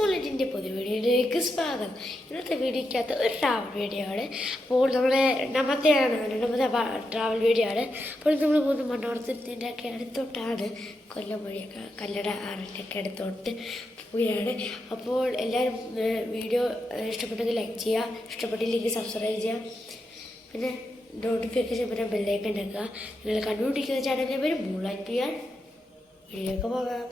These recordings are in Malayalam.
ബുള്ളറ്റിൻ്റെ പുതിയ വീഡിയോയിലേക്ക് സ്വാഗതം. ഇന്നത്തെ വീഡിയോയ്ക്കകത്ത് ഒരു ട്രാവൽ വീഡിയോ ആണ്. അപ്പോൾ നമ്മുടെ രണ്ടാമത്തെ ട്രാവൽ വീഡിയോ ആണ്. അപ്പോൾ നമ്മൾ പോകുന്ന മണ്ണോർത്തിൻ്റെ ഒക്കെ അടുത്തോട്ടാണ്, കൊല്ലം വഴിയൊക്കെ കല്ലട ആറിൻ്റെ ഒക്കെ അടുത്തോട്ട് പോവുകയാണ്. അപ്പോൾ എല്ലാവരും വീഡിയോ ഇഷ്ടപ്പെട്ടെങ്കിൽ ലൈക്ക് ചെയ്യുക, ഇഷ്ടപ്പെട്ടില്ലെങ്കിൽ സബ്സ്ക്രൈബ് ചെയ്യുക, പിന്നെ നോട്ടിഫിക്കേഷൻ പിന്നെ ബെല്ലൈക്കൺ ഉണ്ടാക്കുക. നിങ്ങൾ കണ്ടുപിടിക്കുന്ന ചാനലിൻ്റെ പേര് ബുള്ളറ്റ് ചെയ്യാൻ. വീഡിയോക്ക് പോകാം.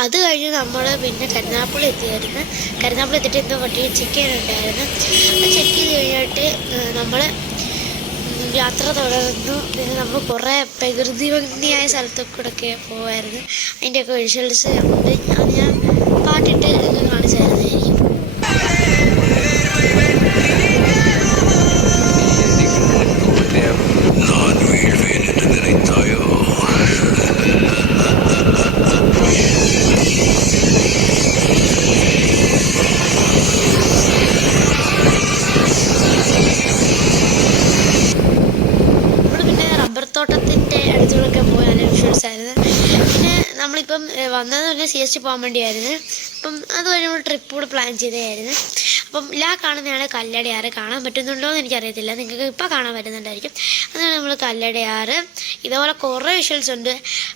അത് കഴിഞ്ഞ് നമ്മൾ പിന്നെ കരുനാഗപ്പള്ളി എത്തിയായിരുന്നു. കരുനാഗപ്പള്ളി എത്തിയിട്ട് എന്തോ വണ്ടി ചെക്ക് ചെയ്യാനുണ്ടായിരുന്നു. അത് ചെക്ക് ചെയ്ത് കഴിഞ്ഞിട്ട് നമ്മൾ യാത്ര തുടർന്നു. പിന്നെ നമ്മൾ കുറേ പ്രകൃതി ഭംഗിയായ സ്ഥലത്തൊക്കെ പോകുമായിരുന്നു. അതിൻ്റെയൊക്കെ വിഷ്വൽസ് ഉണ്ട്. അത് ഞാൻ പാട്ടിട്ട് കാണിച്ചായിരുന്നായിരിക്കും. തോട്ടത്തിൻ്റെ അടുത്തുകൂടെയൊക്കെ പോയി നല്ല വിഷ്വൽസ് ആയിരുന്നു. പിന്നെ നമ്മളിപ്പം വന്നതെന്ന് പറഞ്ഞാൽ CST പോകാൻ വേണ്ടിയായിരുന്നു. അപ്പം അതുവഴി നമ്മൾ ട്രിപ്പ് കൂടെ പ്ലാൻ ചെയ്തതായിരുന്നു. അപ്പം കാണുന്നതാണ് കല്ലടയാറ്. കാണാൻ പറ്റുന്നുണ്ടോ എന്ന് എനിക്കറിയത്തില്ല, നിങ്ങൾക്ക് ഇപ്പോൾ കാണാൻ പറ്റുന്നുണ്ടായിരിക്കും. അതാണ് നമ്മൾ കല്ലടയാറ്. ഇതേപോലെ കുറേ വിഷ്വൽസ് ഉണ്ട്.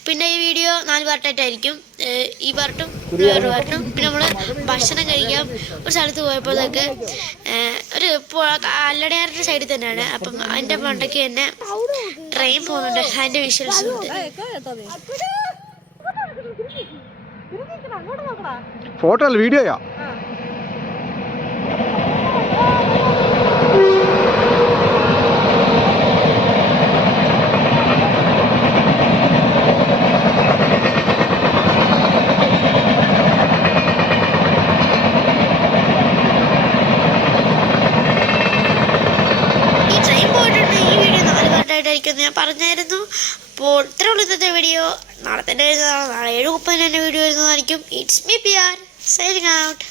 പിന്നെ ഈ വീഡിയോ 4 പാർട്ടായിട്ടായിരിക്കും. ഈ പാർട്ടും വേറൊരു പാർട്ടും. പിന്നെ നമ്മൾ ഭക്ഷണം കഴിക്കാൻ ഒരു സ്ഥലത്ത് പോയപ്പോഴത്തേക്ക് ഒരു കല്ലടയാറിൻ്റെ സൈഡിൽ തന്നെയാണ്. അപ്പം അതിൻ്റെ മണ്ടയ്ക്ക് തന്നെ ട്രെയിൻ പോകുന്നുണ്ട്. അതിൻ്റെ വിഷ്വൽസ് ഉണ്ട്. ഫോട്ടോ അല്ല, വീഡിയോയാ. ഞാൻ പറഞ്ഞായിരുന്നു. അപ്പോൾ ഇത്ര ഉള്ളൂ ഇന്നത്തെ വീഡിയോ. നാളെ തന്നെ എഴുതുന്നതാണ്. നാളെ 7:30 തന്നെ വീഡിയോ എഴുതുന്നതായിരിക്കും. It's me PR signing out.